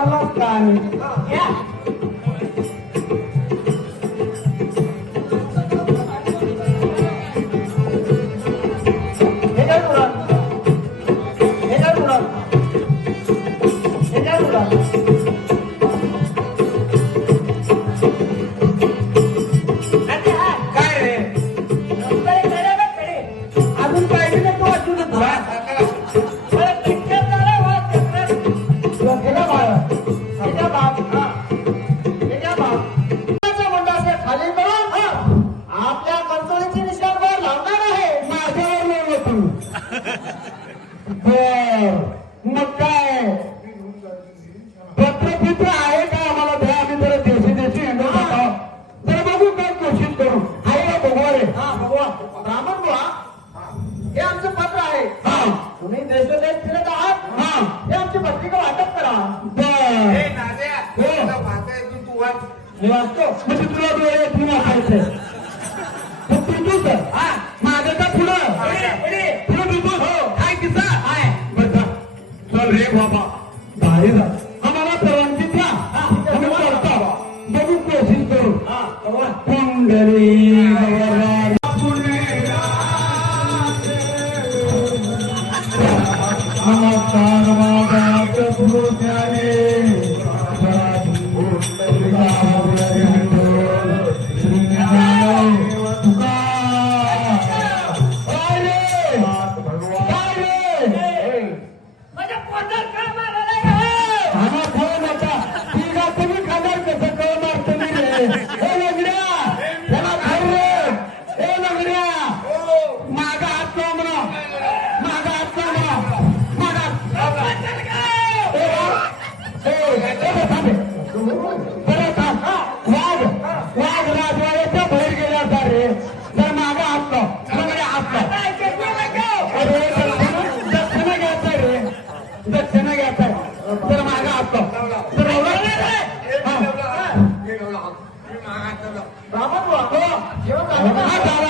नमस्कार या हे काय तुला हे काय तुला हे काय तुला काय रे अजून पाहिजे ना तू वाचू ना तुला हे का बाळ हे का बाप हे का बाप म्हणलं असं खाली करून आपल्या कंचोळीची निशाणवर लावणार आहे माझ्यावर नाही तू बर मग काय पत्रपित्र आहे का आम्हाला द्या आम्ही जरा देशी हँडल टाकावं जरा बघू काय कोशिश करू आहे का भगवा रे हा भगवा ब्राह्मण बुवा हे आमचं पत्र आहे तुम्ही देशोदेश फिरत आहात हे आमची पत्रिका वाटप करा हे नाद्या तुला वाचायचं तू वाच मी वाचतो म्हणजे तुला डोळे तू वाचायचं तू तुझ माझं का पुढं पुढं तुझ हो काय किस्सा आहे बरं चल रे बाबा भारी जा आम्हाला परवानगी द्या आम्ही करतो बघू कोशिश करू पंढरी नमस्कार माझा प्रभू माझ्या पोटात काय मारायला खाना खाऊ नका ठीक आहे तुम्ही खाणार कसं कळ मारतो मी रे हे लंगड्या त्याला खाऊ रे हे लंगड्या मागा हात लाव म्हणा मागा हात लाव म्हणा मागा बरं थांब वाघ राजवाड्याच्या बाहेर गेला होता रे तर मागा हात लाव लंगड्या हात लाव अरे दक्षिणा घ्यायचा रे दक्षिणा घ्यायचा तर मागा हात लाव तर ब्राह्मण जेवण झालं